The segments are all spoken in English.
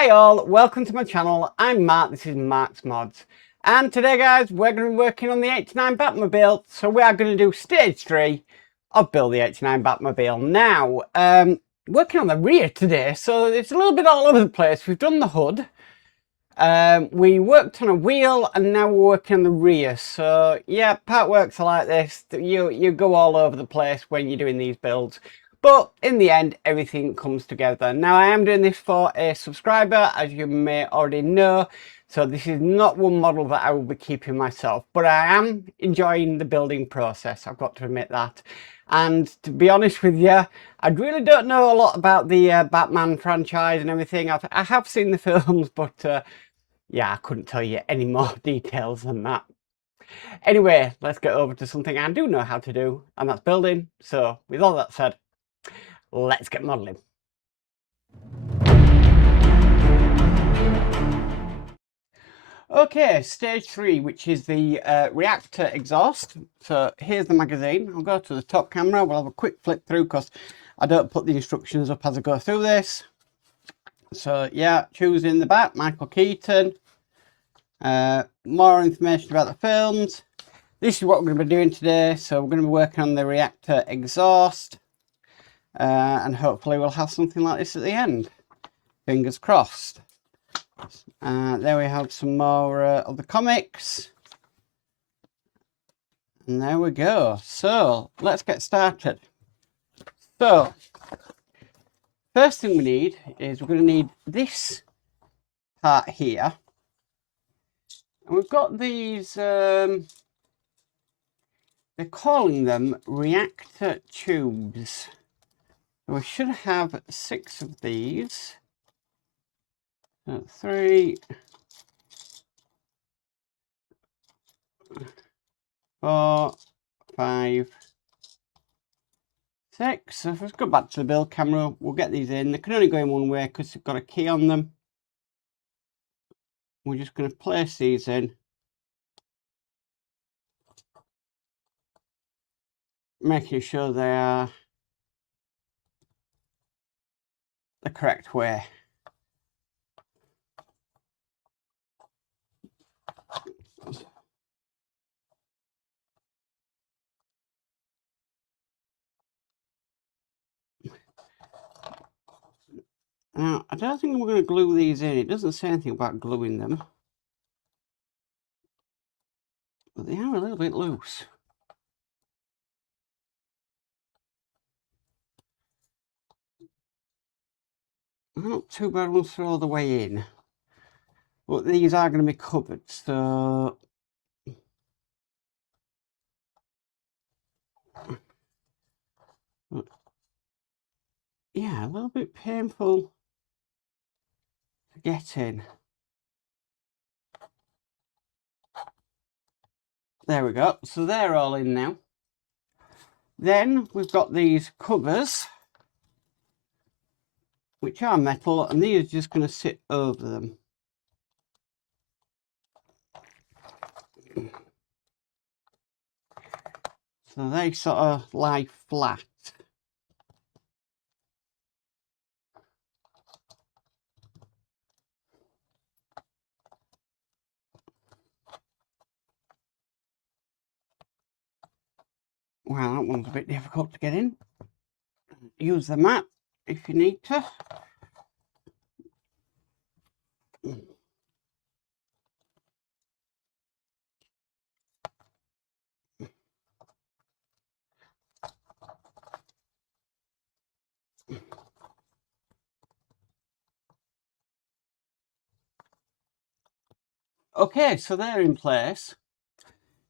Hi all, welcome to my channel. I'm Mark, this is Mark's Mods. And today guys, we're going to be working on the 89 Batmobile. So we are going to do stage 3 of Build the 89 Batmobile. Now, working on the rear today, so it's a little bit all over the place. We've done the hood, we worked on a wheel, and now we're working on the rear. So yeah, part works are like this. You go all over the place when you're doing these builds. But in the end, everything comes together. Now, I am doing this for a subscriber, as you may already know. So this is not one model that I will be keeping myself. But I am enjoying the building process, I've got to admit that. And to be honest with you, I really don't know a lot about the Batman franchise and everything. I have seen the films, but yeah, I couldn't tell you any more details than that. Anyway, let's get over to something I do know how to do, and that's building. So with all that said, let's get modelling. Okay, stage 3, which is the Reactor exhaust. So here's the magazine. I'll go to the top camera. We'll have a quick flip through because I don't put the instructions up as I go through this. So yeah, choosing the back, Michael Keaton. More information about the films. This is what we're going to be doing today. So we're going to be working on the Reactor exhaust. And hopefully we'll have something like this at the end. Fingers crossed. There we have some more of the comics. And there we go. So let's get started. So first thing we need is we're going to need this part here. And we've got these, they're calling them reactor tubes. So we should have 6 of these. 3, 4, 5, 6. So if let's go back to the build camera, we'll get these in. They can only go in one way because they've got a key on them. We're just going to place these in. Making sure they are the correct way. Now, I don't think we're going to glue these in. It doesn't say anything about gluing them. But they are a little bit loose. Not too bad once they're all the way in. But these are going to be covered, so... yeah, a little bit painful to get in. There we go. So they're all in now. Then we've got these covers, which are metal, and these are just going to sit over them. So they sort of lie flat. Well, that one's a bit difficult to get in. Use the mat if you need to. Okay, so they're in place.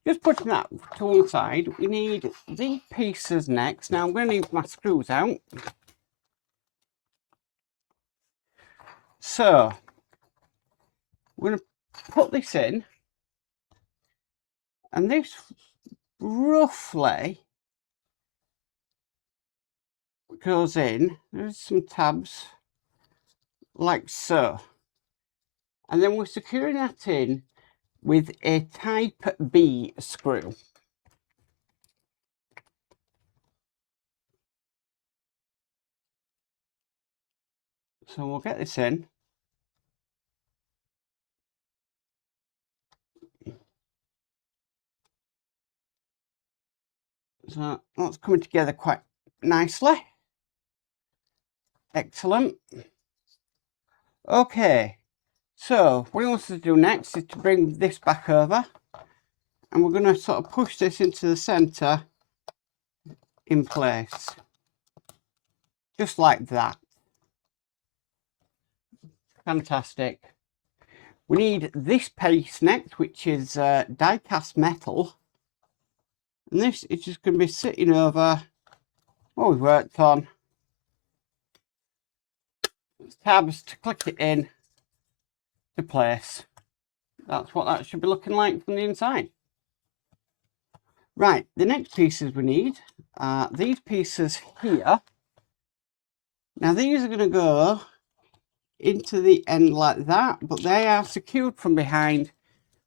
Just putting that to one side, we need these pieces next. Now I'm going to need my screws out. So we're going to put this in, and this roughly goes in. There's some tabs like so, and then we're securing that in with a type B screw. So we'll get this in. So that's coming together quite nicely. Excellent. Okay, so what he wants to do next is to bring this back over, and we're going to sort of push this into the centre in place, just like that. Fantastic. We need this piece next, which is die-cast metal, and this is just going to be sitting over what we've worked on. It's tabs to click it in to place. That's what that should be looking like from the inside. Right, the next pieces we need are these pieces here. Now these are going to go into the end like that, but they are secured from behind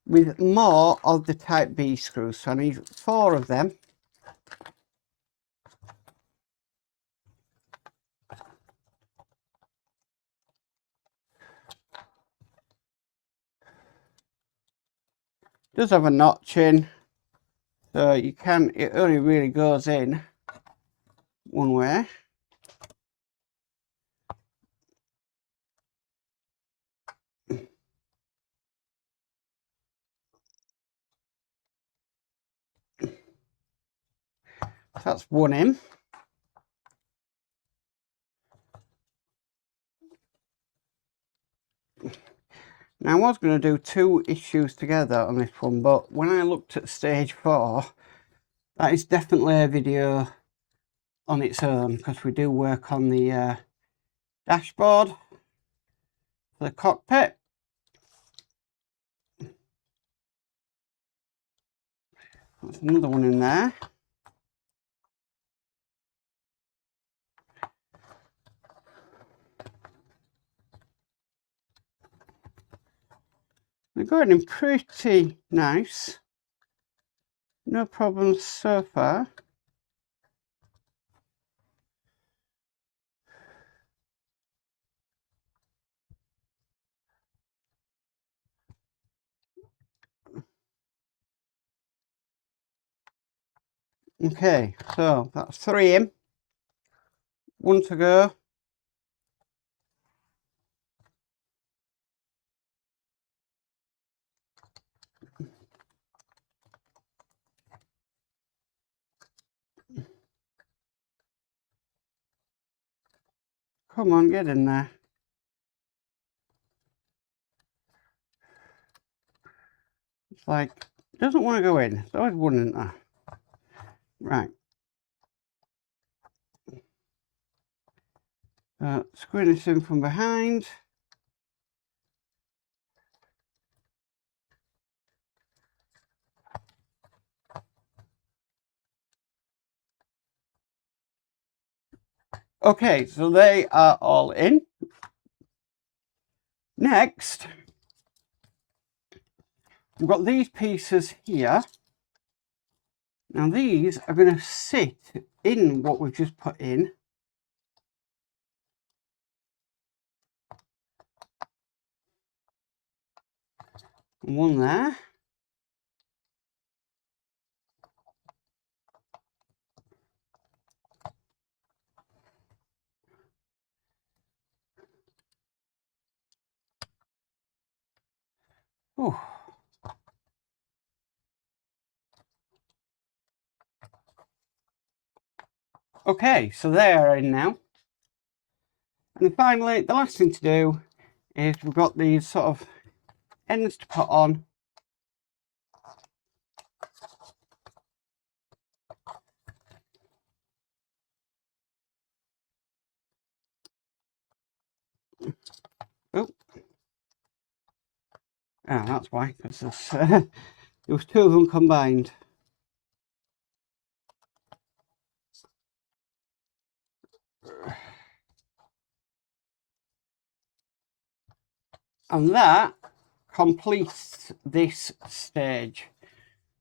with more of the type B screws. So I need 4 of them. Does have a notch in, so you can, it only really goes in one way. That's one in. Now I was going to do 2 issues together on this one, but when I looked at stage 4, that is definitely a video on its own, because we do work on the dashboard for the cockpit. That's another one in there. They're going in pretty nice. No problems so far. Okay, so that's 3 in. 1 to go. Come on, get in there. It's like, it doesn't want to go in. There's always one in there. Right. Screwing this in from behind. Okay, so they are all in. Next, we've got these pieces here. Now these are going to sit in what we've just put in. One there. Oh. Okay, so they are in now. And then finally, the last thing to do is we've got these sort of ends to put on. Oh, that's why, because there was 2 of them combined. And that completes this stage.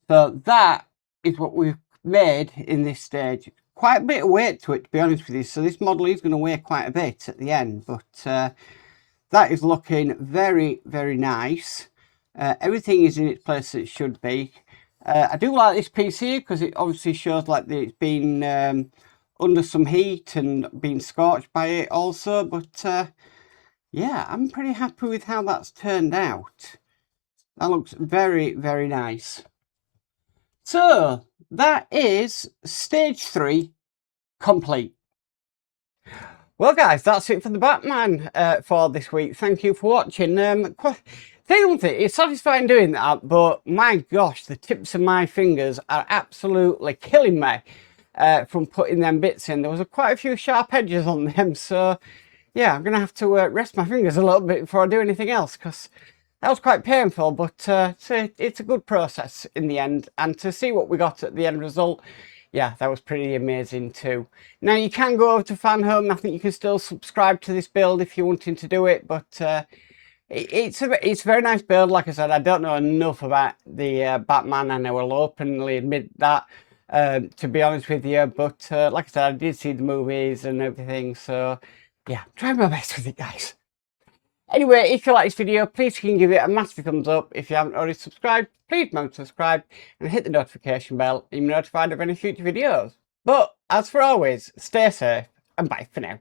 So that is what we've made in this stage. Quite a bit of weight to it, to be honest with you. So this model is going to weigh quite a bit at the end, but that is looking very, very nice. Everything is in its place that it should be. I do like this piece here because it obviously shows like that it's been under some heat and been scorched by it also, but yeah, I'm pretty happy with how that's turned out. That looks very, very nice. So that is stage 3 complete. Well guys, that's it for the Batman for this week. Thank you for watching. It's satisfying doing that, but my gosh, the tips of my fingers are absolutely killing me from putting them bits in. There was quite a few sharp edges on them, so yeah, I'm going to have to rest my fingers a little bit before I do anything else, because that was quite painful, but it's a good process in the end. And to see what we got at the end result, yeah, that was pretty amazing too. Now, you can go over to Fan Home. I think you can still subscribe to this build if you're wanting to do it, but it's a very nice build. Like I said, I don't know enough about the Batman, and I will openly admit that, to be honest with you. But like I said, I did see the movies and everything, so yeah, try my best with it, guys. Anyway, if you like this video, please can give it a massive thumbs up. If you haven't already subscribed, please remember to subscribe and hit the notification bell and you'll be notified of any future videos. But as for always, stay safe and bye for now.